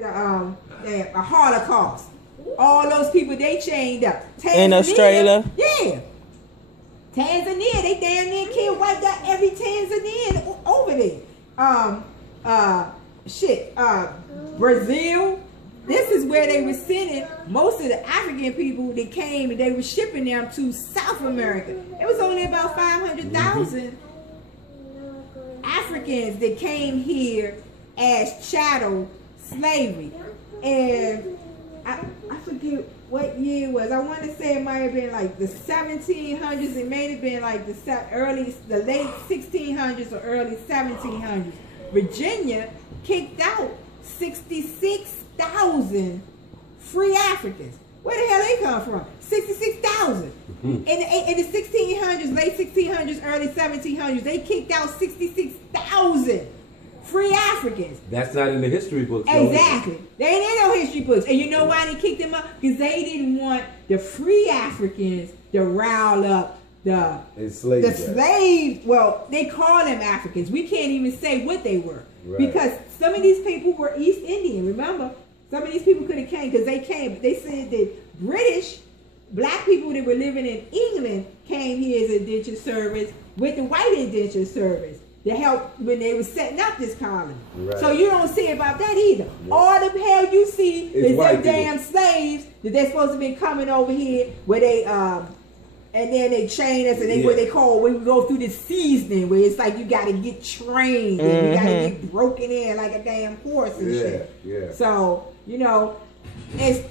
the Holocaust. All those people they chained up. Tanzania, in Australia. Yeah. Tanzania, they damn near killed, wiped out every Tanzanian over there. Brazil. This is where they were sending most of the African people that came, and they were shipping them to South America. It was only about 500,000 Africans that came here as chattel slavery. And I forget what year it was. I want to say it might have been like the 1700s. It may have been like the late 1600s or early 1700s. Virginia kicked out 66,000 free Africans. Where the hell they come from? 66,000. In the 1600s, late 1600s, early 1700s, they kicked out 66,000 free Africans. That's not in the history books. Exactly. They ain't in no history books. And you know why they kicked them out? Because they didn't want the free Africans to rile up the slaves. Well, they call them Africans. We can't even say what they were. Right. Because some of these people were East Indian, remember? Some of these people could have came because they came. But they said that black people that were living in England came here as indentured servants with the white indentured servants to help when they were setting up this colony. Right. So you don't see about that either. Yeah. All the hell you see is them damn slaves that they're supposed to be coming over here where they and then they train us, and they what they call when we go through this seasoning where it's like you got to get trained and you got to get broken in like a damn horse and shit. Yeah. So you know, it's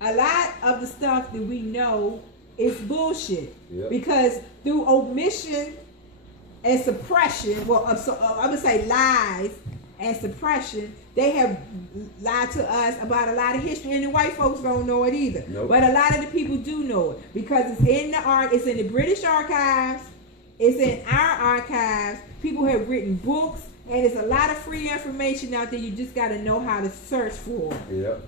a lot of the stuff that we know is bullshit because through omission and suppression, well, I'm gonna say lies and suppression, they have lied to us about a lot of history, and the white folks don't know it either. Nope. But a lot of the people do know it because it's in it's in the British archives, it's in our archives. People have written books, and there's a lot of free information out there. You just got to know how to search for it. Yep.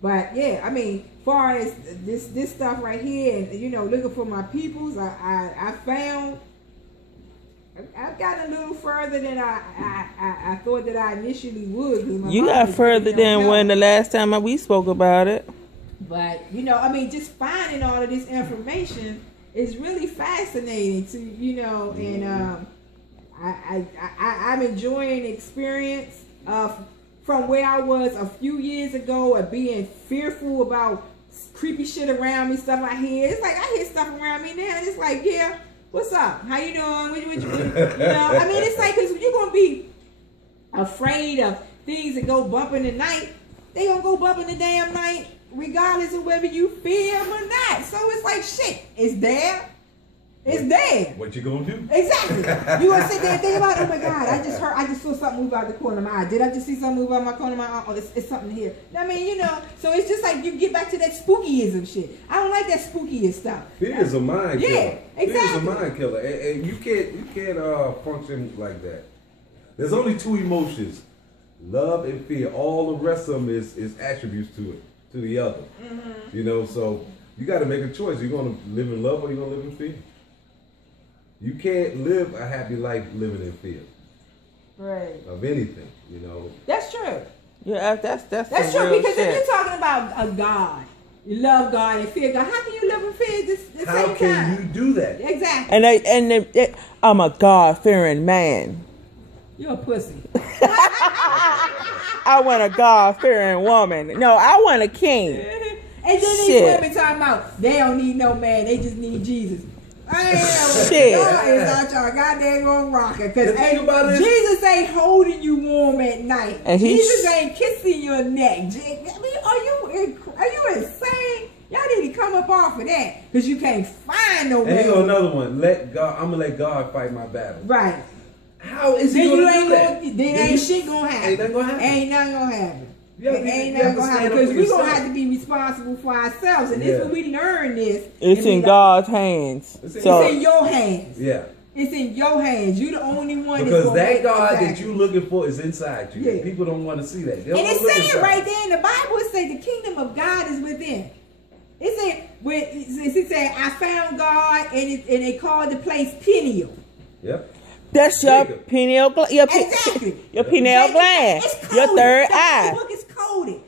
But yeah, I mean, far as this stuff right here, and you know, looking for my peoples, I found I've gotten a little further than I thought that I initially would. You got further than when the last time we spoke about it. But you know, I mean, just finding all of this information is really fascinating to and I'm enjoying the experience of. From where I was a few years ago of being fearful about creepy shit around me, stuff I hear. It's like I hear stuff around me now, and it's like, yeah, what's up? How you doing? What you know, I mean, it's like, because you're going to be afraid of things that go bump in the night. They going to go bump in the damn night regardless of whether you fear them or not. So it's like, shit, it's there. It's there. What you gonna do? Exactly. You gonna sit there and think about, oh my God, I just saw something move out the corner of my eye. Did I just see something move out my corner of my eye? Oh, it's something here. I mean, you know, so it's just like you get back to that spookyism shit. I don't like that spookyist stuff. Fear is a mind killer. Yeah, exactly. Fear is a mind killer, and you can't function like that. There's only two emotions: love and fear. All the rest of them is attributes to the other. Mm-hmm. You know, so you got to make a choice. You're gonna live in love or you're gonna live in fear. You can't live a happy life living in fear. Right. Of anything, you know. That's true. Yeah, that's true because if you're talking about a God, you love God and fear God. How can you live in fear at the same time? How can you do that? Exactly. And I'm a God-fearing man. You're a pussy. I want a God-fearing woman. No, I want a king. And then these women talking about they don't need no man, they just need Jesus. Shit. God is out y'all goddamn gonna rock it. Because Jesus ain't holding you warm at night. And Jesus ain't kissing your neck. I mean, are you insane? Y'all need to come up off of that. Because you can't find no man. And here's another one. I'm gonna let God fight my battle. Right. How is he gonna do that? Then ain't shit gonna happen. Ain't nothing gonna happen. Ain't nothing gonna happen. Ain't nothing gonna happen because we're gonna have to be responsible for ourselves, and this when we learn this. It's in God's hands. It's in your hands. Yeah. It's in your hands. You're the only one. Because that God that you're looking for is inside you. Yeah. People don't want to see that. And it's saying right there in the Bible, it says the kingdom of God is within. It said I found God, and they called the place Peniel. Yep. That's your pineal gland. Exactly. Your pineal gland. Your third eye. The book is coded.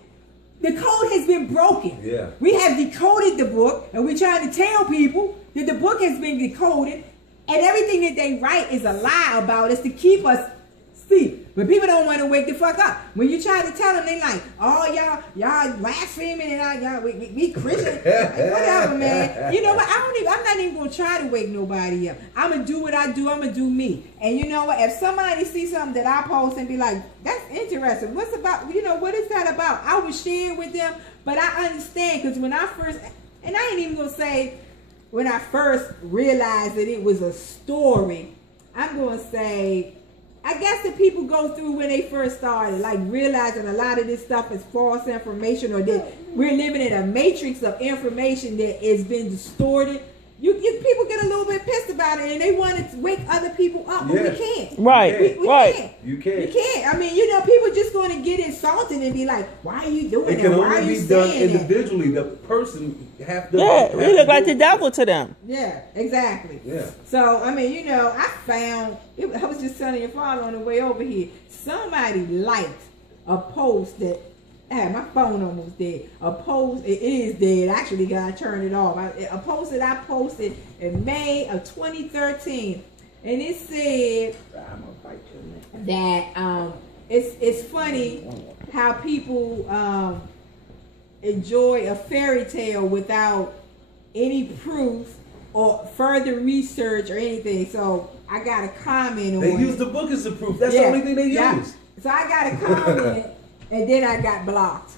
The code has been broken. Yeah. We have decoded the book, and we're trying to tell people that the book has been decoded, and everything that they write is a lie about us to keep us asleep. But people don't want to wake the fuck up. When you try to tell them, they like, oh, y'all blaspheming and y'all we Christian. Whatever, man. You know what? I'm not even gonna try to wake nobody up. I'm gonna do what I do. I'm gonna do me. And you know what? If somebody sees something that I post and be like, that's interesting. What's about? What is that about? I would share it with them. But I understand, because when I first, and I ain't even gonna say when I first realized that it was a story, I'm gonna say, I guess that people go through when they first started, like realizing a lot of this stuff is false information, or that we're living in a matrix of information that has been distorted. People get a little bit pissed about it, and they want to wake other people up, but we can't. Right, we right. Can't. You can't. You can't. I mean, people just going to get insulted and be like, "Why are you doing It that? can Why are only you be done saying individually. The person have to. Yeah, we look like the devil to them. Yeah, exactly. Yeah. So, I mean, I found, I was just telling your father on the way over here, somebody liked a post that, my phone almost dead. A post, it is dead. Actually, I turned it off. A post that I posted in May of 2013. And it said that it's funny how people enjoy a fairy tale without any proof or further research or anything. So I got a comment on it. They use the book as the proof. That's the only thing they use. So I got a comment and then I got blocked.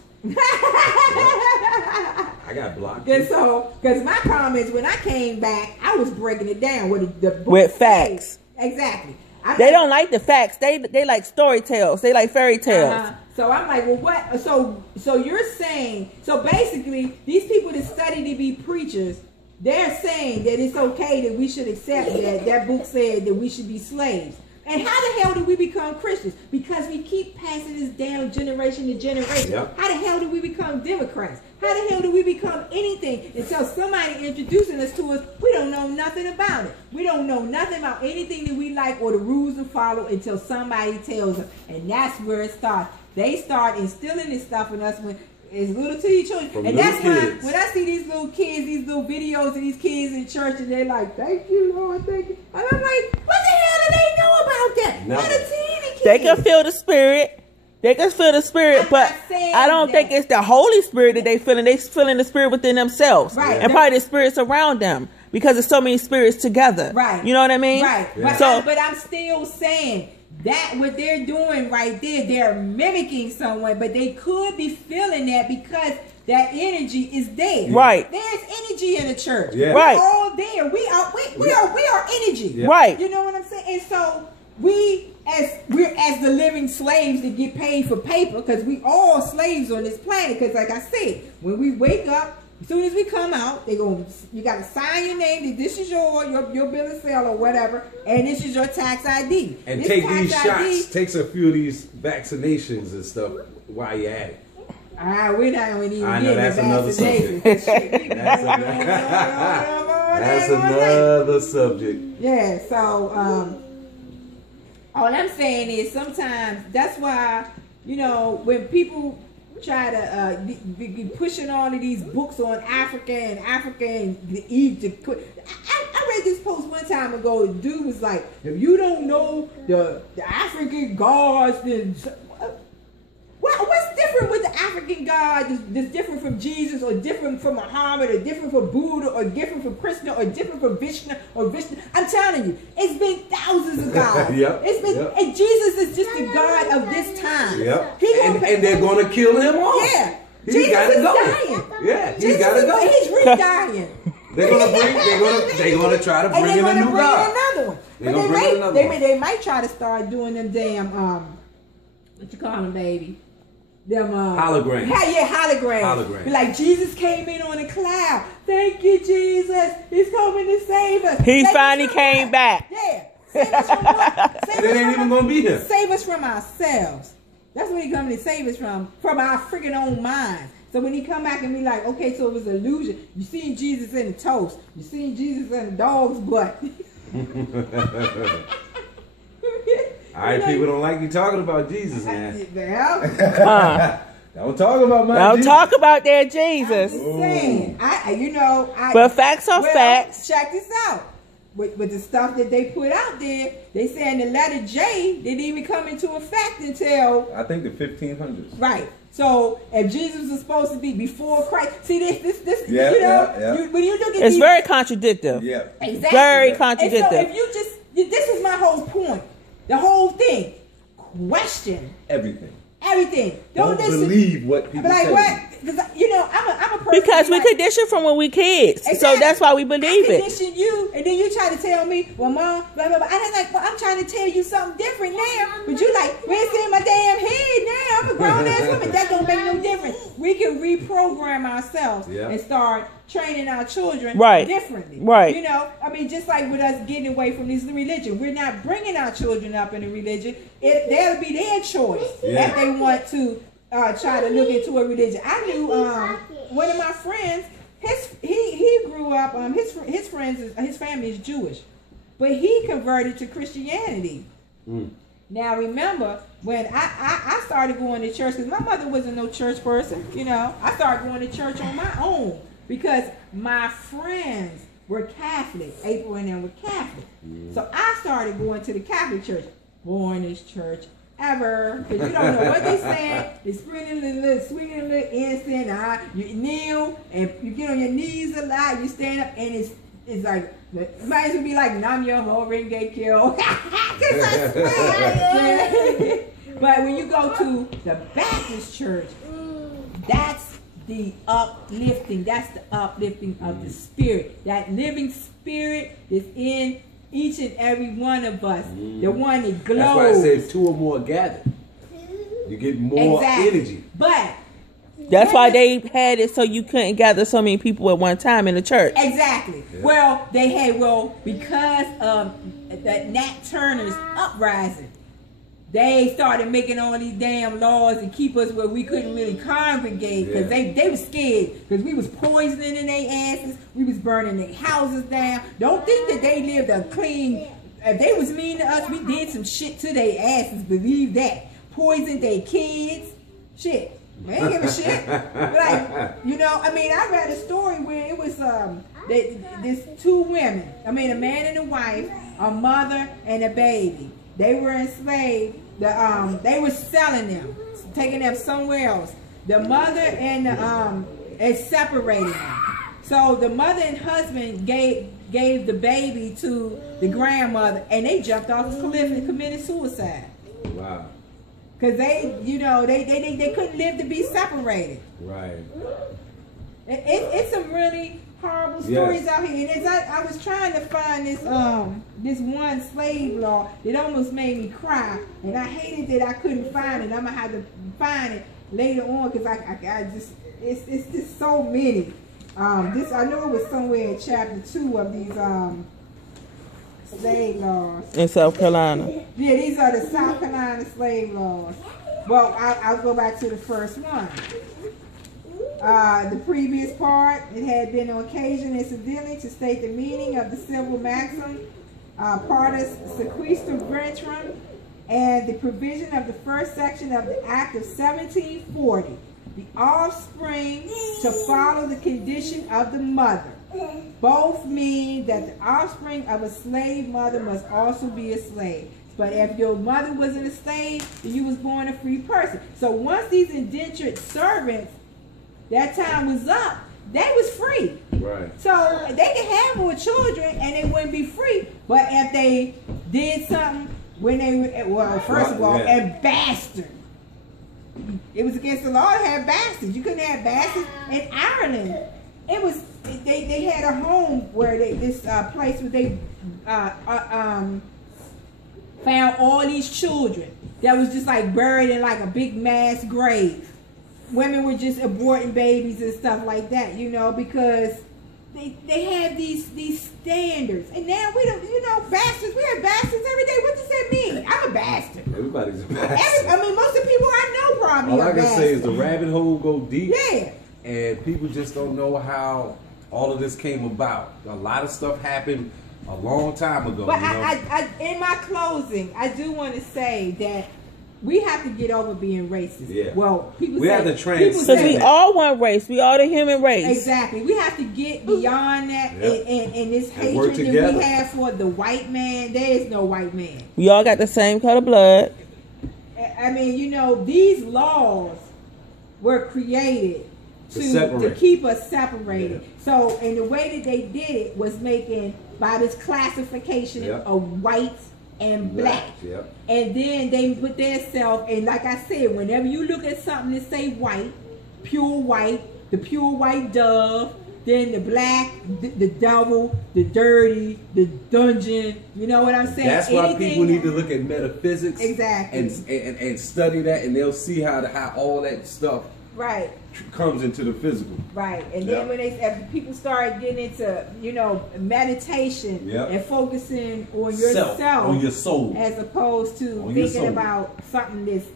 I got blocked. Because my comments, when I came back, I was breaking it down with the book with facts. Exactly. They don't like the facts. They like story tales. They like fairy tales. So I'm like, well, what? So you're saying, so basically, these people that study to be preachers, they're saying that it's okay that we should accept that book said that we should be slaves. And how the hell do we become Christians? Because we keep passing this down generation to generation. Yep. How the hell do we become Democrats? How the hell do we become anything until somebody introducing us to us? We don't know nothing about it. We don't know nothing about anything that we like or the rules to follow until somebody tells us. And that's where it starts. They start instilling this stuff in us when it's little to your children. And that's why when I see these little kids, these little videos of these kids in church, and they're like, thank you, Lord, thank you. And I'm like, what the hell do they know about that? Not a teeny kid. They can feel the spirit. They can feel the spirit, but I don't think it's the Holy Spirit that they feeling. They feeling the spirit within themselves. Right. And probably the spirits around them, because there's so many spirits together. Right. You know what I mean? Right. Yeah. But I'm still saying that what they're doing right there, they're mimicking someone, but they could be feeling that because that energy is there. Right. There's energy in the church. Yeah. Right. We're all there. We are energy. Yeah. Right. You know what I'm saying? And so we're as the living slaves that get paid for paper, because we all slaves on this planet. Because like I said, when we wake up, as soon as we come out, you got to sign your name that this is your bill of sale or whatever, and this is your tax ID. And this take these shots, takes a few of these vaccinations and stuff while you're at it. We're not even I know that's another subject. That's another subject. Yeah, so all I'm saying is sometimes that's why, when people try to be pushing all of these books on Africa and Egypt. I read this post one time ago. The dude was like, if you don't know the African gods, then what's different with the African God that's different from Jesus, or different from Muhammad, or different from Buddha, or different from Krishna, or different from Vishnu, I'm telling you, it's been thousands of gods. And Jesus is just the God of this time. Yep. And they're gonna kill him off. Yeah. He's gotta go. Dying. Yeah, he's gotta go. He's really dying. They're gonna try to bring in a new God. Another one. But they might try to start doing them damn what you call them, baby? Them holograms. Yeah, holograms. Be like, Jesus came in on a cloud. Thank you, Jesus. He's coming to save us. He finally came back. Yeah. Save us from what? It ain't even gonna be here. Save us from ourselves. That's what he coming to save us from our freaking own minds. So when he come back and be like, okay, so it was an illusion. You seen Jesus in the toast. You seen Jesus in the dog's butt. All right, people don't like you talking about Jesus, man. Don't talk about my Don't Jesus. talk about their Jesus. I'm just saying. But facts are facts. Check this out. With the stuff that they put out there, they saying the letter J didn't even come into effect until I think the 1500s. Right. So if Jesus was supposed to be before Christ, see this, Yeah, you know, yeah. when you look at It's very contradictory. Yeah. Exactly. Very And contradictory. so if you this is my whole point. The whole thing. Question Everything. Don't believe what people like tell what? you. Because I'm a person. Because we like, condition from when we kids. Exactly. So that's why we believe I it. condition you, and then you try to tell me, well, Mom, blah, blah, blah. And I'm like, well, I'm trying to tell you something different now. But you like, we ain't in my damn head now. I'm a grown-ass woman. That don't make no difference. We can reprogram ourselves and start training our children differently. Right. You know, I mean, just like with us getting away from this religion, we're not bringing our children up in a religion. That'll be their choice if they want to try to look into a religion. I knew one of my friends. He grew up. His family is Jewish, but he converted to Christianity. Now remember when I started going to church, because my mother wasn't no church person. You know, I started going to church on my own because my friends were Catholic. April and them were Catholic, so I started going to the Catholic church. Boringest church ever, because you don't know what they saying. They swinging a little incense. You kneel and you get on your knees a lot. You stand up and it's like it might as well be like Nam Yo Ho Renge Kyo. But when you go to the Baptist church, that's the uplifting. That's the uplifting of the spirit. That living spirit is in each and every one of us, the one that glows. That's why I said 2 or more gathered. You get more energy. But that's why they had it so you couldn't gather so many people at one time in the church. Exactly. Yeah. Well, they had because of the Nat Turner's uprising, they started making all these damn laws and keep us where we couldn't really congregate because they were scared because we was poisoning in their asses, we was burning their houses down. Don't think that they lived a clean. If they was mean to us, we did some shit to their asses. Believe that. Poisoned their kids. Shit. They ain't give a shit. Like, you know, I mean, I read a story where it was this 2 women. I mean, a man and a wife, a mother and a baby. They were enslaved. They were selling them, taking them somewhere else. The mother and it separated them. So the mother and husband gave the baby to the grandmother, and they jumped off the cliff and committed suicide. Wow. Because they couldn't live to be separated. Right. It's some really horrible stories out here. And as I was trying to find this one slave law, it almost made me cry. And I hated that I couldn't find it. I'm gonna have to find it later on because I just it's just so many. I know it was somewhere in chapter 2 of these slave laws. In South Carolina. Yeah, these are the South Carolina slave laws. Well, I'll go back to the first one. The previous part, it had been on occasion incidentally to state the meaning of the civil maxim, partus sequestrum ventrum, and the provision of the first section of the Act of 1740. The offspring to follow the condition of the mother. Both mean that the offspring of a slave mother must also be a slave. But if your mother wasn't a slave, then you was born a free person. So once these indentured servants, that time was up, they was free. Right. So they could have more children and they wouldn't be free. But if they did something when they were, first of all, a bastard. It was against the law to have bastards. You couldn't have bastards. In Ireland, it was they had a home where this place where they found all these children that was just like buried in like a big mass grave. Women were just aborting babies and stuff like that, you know, because they have these standards. And now we don't, you know, bastards. We have bastards every day. What does that mean? I'm a bastard. Everybody's a bastard. Most of the people I know probably all are I can bastards. say is the rabbit hole go deep. Yeah. And people just don't know how all of this came about. A lot of stuff happened a long time ago. But I, in my closing, I do want to say that we have to get over being racist. Yeah. Well, we have to transcend. Because we all one race. We all the human race. Exactly. We have to get beyond that and this hatred that we have for the white man. There is no white man. We all got the same color blood. I mean, you know, these laws were created to keep us separated. Yeah. So, and the way that they did it was making by this classification of white and black. Yep. And then they put their self, and like I said, whenever you look at something that say white, pure white, the pure white dove, then the black, the devil, the dirty, the dungeon, you know what I'm saying? That's why people need to look at metaphysics. Exactly. And study that, and they'll see how all that stuff comes into the physical. Right. And then as people start getting into, you know, meditation and focusing on yourself, on your soul, as opposed to thinking about something that's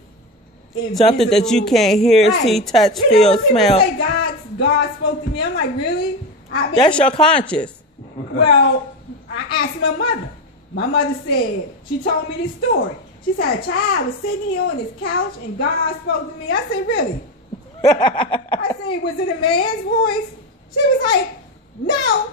invisible. Something that you can't hear, see, touch, feel, smell. Say God spoke to me. I'm like, really? That's your conscience. Well, I asked my mother. My mother said, she told me this story. She said, a child was sitting here on his couch and God spoke to me. I said, really? I said, was it a man's voice? She was like, no.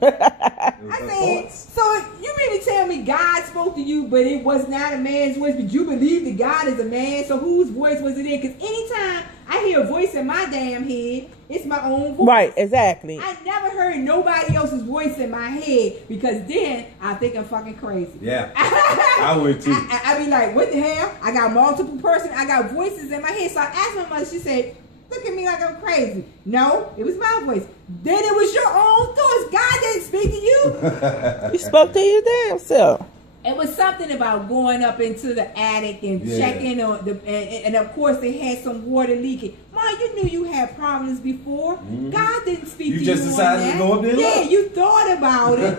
I said, so you mean to tell me God spoke to you, but it was not a man's voice, but you believe that God is a man, so whose voice was it in? Because anytime I hear a voice in my damn head, it's my own voice. Right, exactly. I never heard nobody else's voice in my head, because then I think I'm fucking crazy. Yeah, I would too. I be like, what the hell? I got multiple persons, I got voices in my head. So I asked my mother, she said, look at me like I'm crazy. No, it was my voice. Then it was your own thoughts. God didn't speak to you. He spoke to your damn self. It was something about going up into the attic and checking on the, and of course they had some water leaking. Ma, you knew you had problems before. God didn't speak to you. You just decided to go up there. Yeah, you thought about it.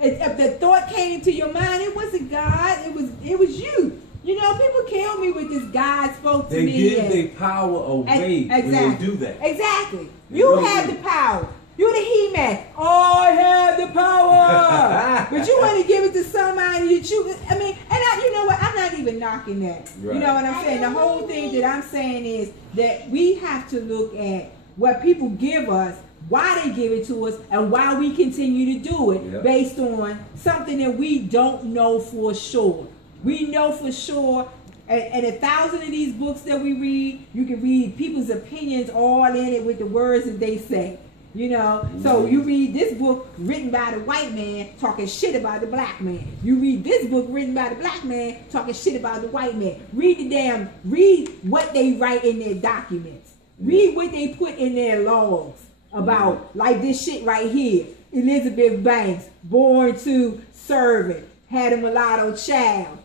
If the thought came into your mind, it wasn't God. It was you. You know, people kill me with this God spoke to me. They give their power away when they do that. Exactly. You have the power. You're the He-Man. I have the power. But you want to give it to somebody that you, I mean, and you know what? I'm not even knocking that. Right. You know what I'm saying? The whole thing that I'm saying is that we have to look at what people give us, why they give it to us, and why we continue to do it based on something that we don't know for sure. We know for sure, and 1,000 of these books that we read, you can read people's opinions all in it with the words that they say. You know, so you read this book written by the white man talking shit about the black man. You read this book written by the black man talking shit about the white man. Read what they write in their documents. Read what they put in their logs about, like this shit right here. Elizabeth Banks, born to servant, had a mulatto child.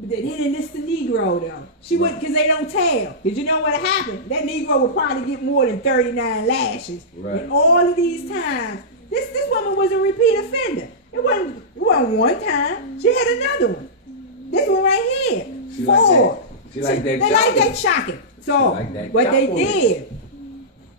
They didn't list the Negro though. She wouldn't, because they don't tell. Because you know what happened? That Negro would probably get more than 39 lashes. Right. And all of these times, this woman was a repeat offender. It wasn't one time. She had another one. This one right here. She 4. She like that. They like that shocking. So what they did,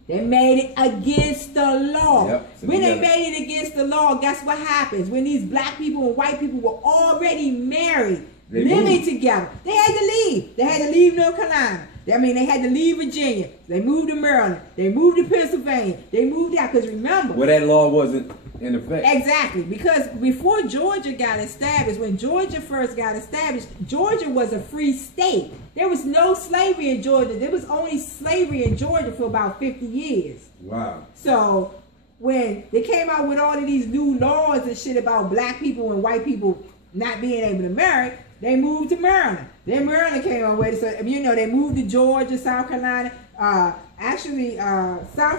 they made it against the law. Yep. So when they made it against the law, guess what happens? When these black people and white people were already married, living together, they had to leave. They had to leave North Carolina. I mean, they had to leave Virginia. They moved to Maryland. They moved to Pennsylvania. They moved out because remember, well, that law wasn't in effect. Exactly, because before Georgia got established, when Georgia first got established, Georgia was a free state. There was no slavery in Georgia. There was only slavery in Georgia for about 50 years. Wow. So when they came out with all of these new laws and shit about black people and white people not being able to marry, they moved to Maryland. Then Maryland came on with it. So, you know, they moved to Georgia, South Carolina. South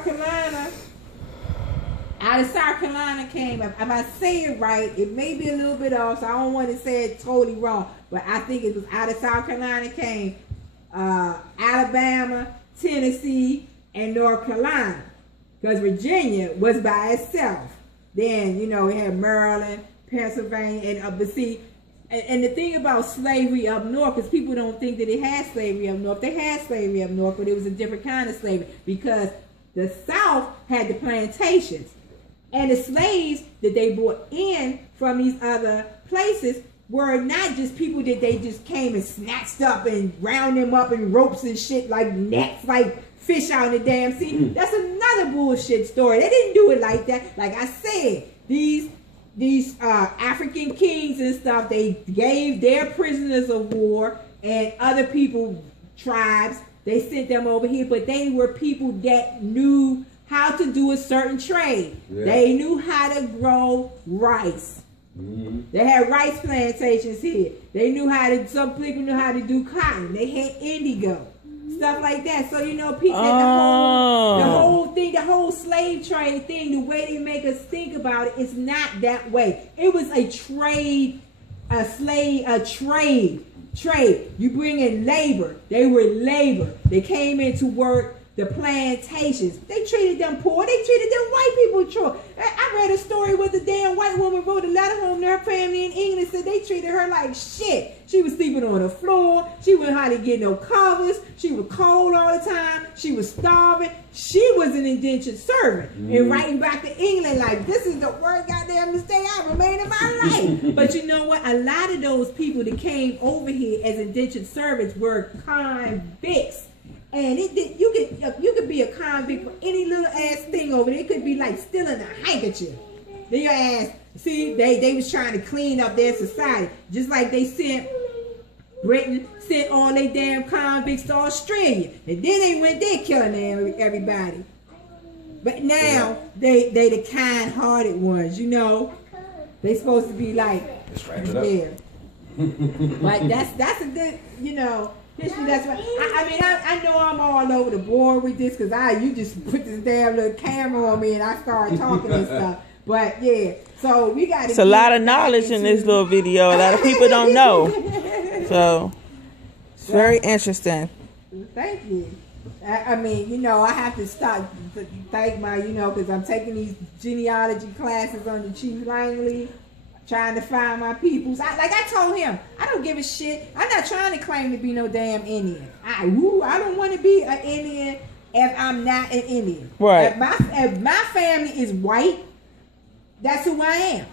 Carolina, out of South Carolina came, if I say it right, it may be a little bit off, so I don't want to say it totally wrong, but I think it was out of South Carolina came Alabama, Tennessee, and North Carolina. Because Virginia was by itself. Then, you know, we had Maryland, Pennsylvania, and but see, and the thing about slavery up north is people don't think that it had slavery up north. They had slavery up north, but it was a different kind of slavery because the South had the plantations. And the slaves that they brought in from these other places were not just people that they just came and snatched up and round them up in ropes and shit like nets, like fish out in the damn sea. That's another bullshit story. They didn't do it like that. Like I said, these African kings and stuff, they gave their prisoners of war and other people, tribes, they sent them over here, but they were people that knew how to do a certain trade. Yeah. They knew how to grow rice. They had rice plantations here. They knew how to, some people knew how to do cotton. They had indigo, stuff like that. So, you know, people, the whole thing, the whole slave trade thing, the way they make us think about it, it's not that way. It was a trade, a trade. You bring in labor. They were labor. They came in to work the plantations. They treated them poor. They treated them white people poor. I read a story where the damn white woman wrote a letter home to her family in England, said they treated her like shit. She was sleeping on the floor. She wouldn't hardly get no covers. She was cold all the time. She was starving. She was an indentured servant. And writing back to England like, this is the worst goddamn mistake I ever made in my life. But you know what? A lot of those people that came over here as indentured servants were convicts. And you could be a convict for any little ass thing over there. It could be like stealing a handkerchief. Then your ass, see, they was trying to clean up their society. Just like they sent Britain, sent all they damn convicts to Australia. And then they went there killing everybody. But now they the kind-hearted ones, you know. They supposed to be like, yeah. But that's a good, you know, history. That's what I mean. I know I'm all over the board with this because you just put this damn little camera on me and I started talking and stuff. But yeah, so we got. It's a lot of knowledge in this little video. A lot of people don't know, so it's very interesting. Thank you. I mean, you know, I have to stop to thank my, you know, because I'm taking these genealogy classes under Chief Langley. Trying to find my peoples. Like I told him, I don't give a shit. I'm not trying to claim to be no damn Indian. I don't want to be an Indian if I'm not an Indian. Right. If my family is white, that's who I am.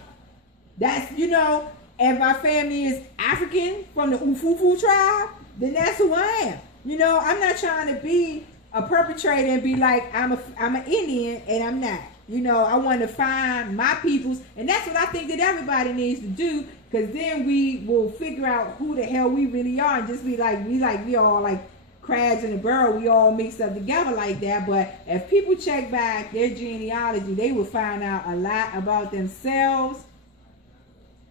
That's, you know, if my family is African from the Ufufu tribe, then that's who I am. You know, I'm not trying to be a perpetrator and be like, I'm an Indian and I'm not. You know, I want to find my peoples, and that's what I think that everybody needs to do, because then we will figure out who the hell we really are, and just be like, we all like crabs in a barrel, we all mixed up together like that. But if people check back their genealogy, they will find out a lot about themselves,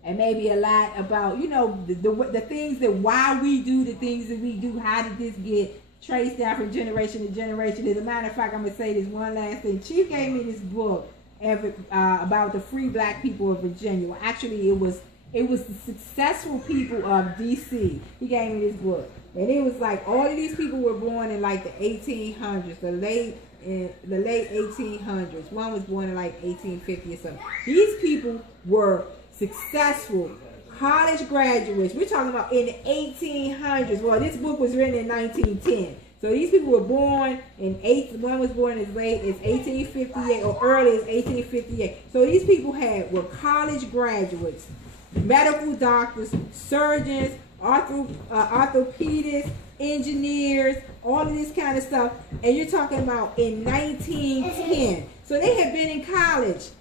and maybe a lot about, you know, the things that why we do the things that we do. How did this get traced down from generation to generation? As a matter of fact, I'm gonna say this one last thing. Chief gave me this book about the free black people of Virginia. Well, actually, it was the successful people of DC. He gave me this book, and it was like all of these people were born in like the 1800s, the late 1800s. One was born in like 1850 or something. These people were successful college graduates. We're talking about in the 1800s. Well, this book was written in 1910. So these people were born in one was born as late as 1858 or early as 1858. So these people were college graduates, medical doctors, surgeons, orthopedists, engineers, all of this kind of stuff. And you're talking about in 1910. So they had been in college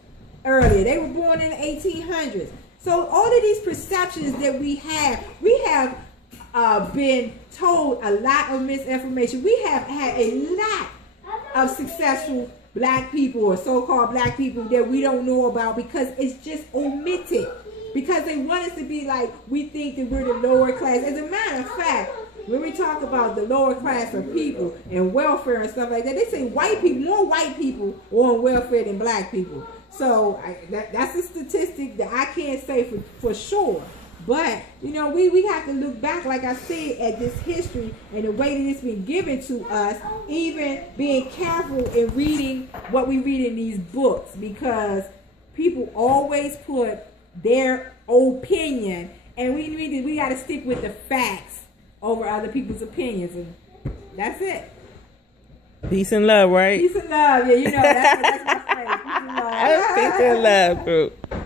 earlier. They were born in the 1800s. So all of these perceptions that we have been told a lot of misinformation. We have had a lot of successful black people or so-called black people that we don't know about because it's just omitted. Because they want us to be like, we think that we're the lower class. As a matter of fact, when we talk about the lower class of people and welfare and stuff like that, they say more white people are on welfare than black people. So that's a statistic that I can't say for sure. But, you know, we have to look back, like I said, at this history and the way that it's been given to us, even being careful in reading what we read in these books, because people always put their opinion, and we got to stick with the facts over other people's opinions, and that's it. Peace and love, right? Peace and love. Yeah, you know that's my phrase. Peace and love. Peace and love, group.